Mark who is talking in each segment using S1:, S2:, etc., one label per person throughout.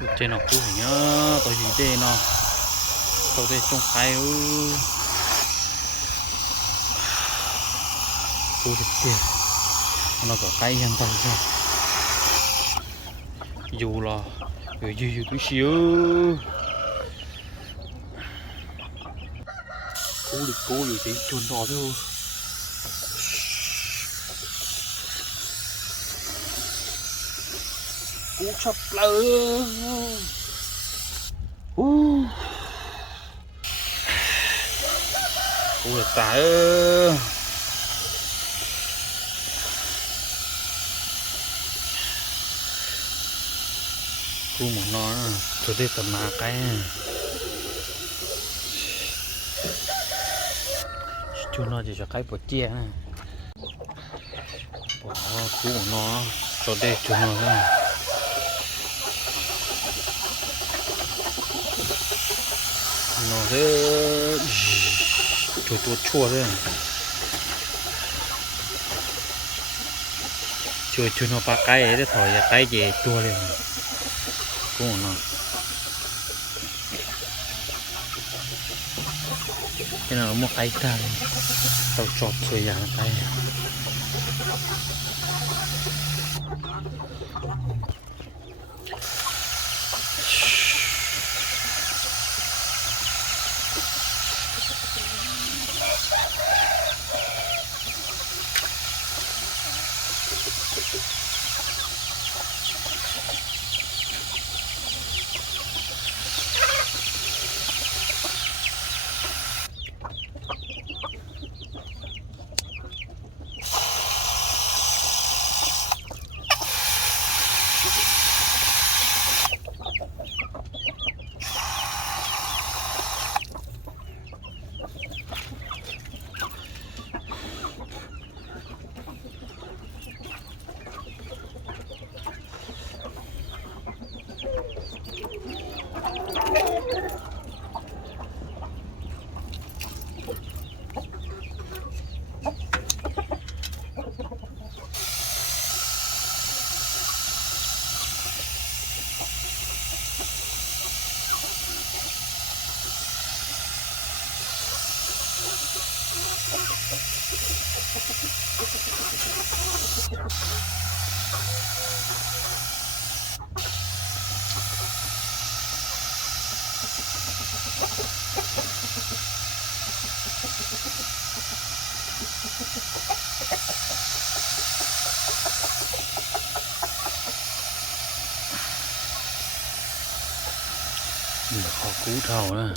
S1: ở trên nó cũ nhớ có gì đây nó sau đây trong khai ư cũ thì tiền nó có cái yên tâm rồi dù là dù dù dù cái xíu cũ được cũ được tí chuồn đó thôi escucha, uh. puta, eh. como no, tú de tamaca, eh. tú no, yo caí por ti, eh. ពូនោះចុះទេចុះណោះนอนเถอะตัวชั่วเถอชัวชัวนอปากไก่เด้อถอยไก่เจี๊ยตัวเลยกูนอนนี่นะมกไก่ตายเราชอบเชื่ออย่างไป t 好古潮啊！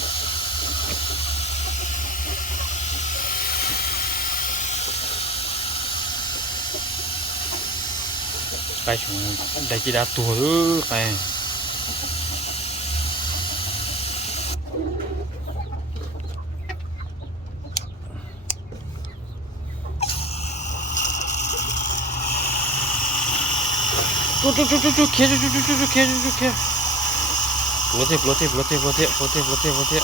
S1: 该什么？该记得了，该。走走开！走走走开！走走开！lốt tiếp lốt tiếp lốt tiếp lốt tiếp lốt tiếp lốt tiếp lốt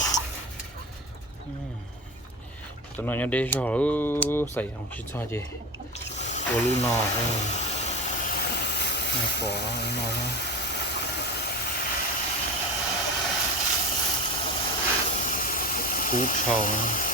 S1: tiếp tớ nói nhau để cho xảy ra chuyện sao gì của lũ nò này có nò này cú trầu này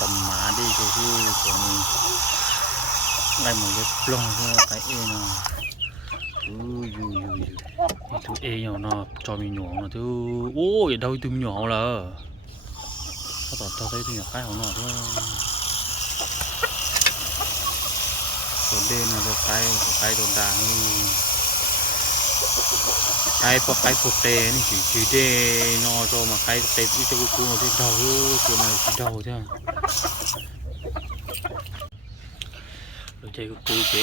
S1: tầm má đi cái gì của mình lại một cái plong thôi. cái e nó ui ui ui thứ e nhỏ nó cho mình nhỏ nó thứ ôi đâu thứ nhỏ là tao cho thấy thứ nhỏ cái hổng nó thứ còn nó là cái cái tồn tại 开不开不开，你去去的，我做嘛开不开，你这个锅在倒哟，锅嘛在倒的。我这个锅在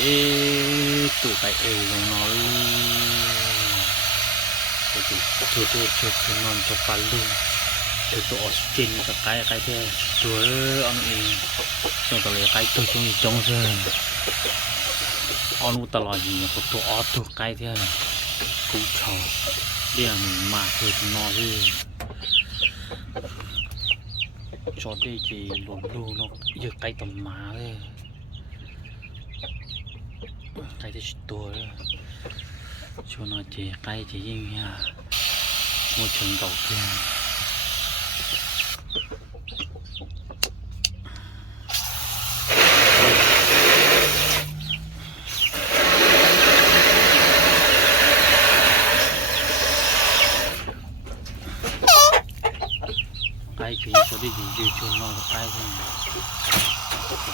S1: 倒，开哎，我那里，这个这个这个弄着翻路，这个奥斯汀在开开的，对，俺们应，现在来开都中一中噻，俺们到哪里，我到阿都开的。กูชอบเรียงมาเพิ่มน้อยชอบที่จีหลวนลูนกยืดไตต่อมาเลยไตจะตัวเลยชวนนอนจีไตจะยิ่งเหี้ยมูชิงเก่าเก่ดีอยู่ชนน้องก็ไป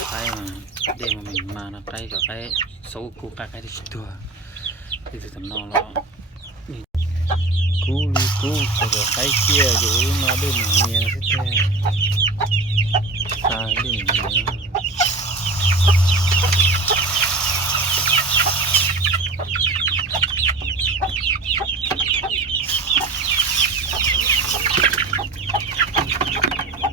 S1: ไปมาเดมันมานะไปก็ไปสู้กูกะไปตัวที่จะนองแล้วกูลูกูจะไปเอยู่มาด้วยเียนะสิแท้ตาด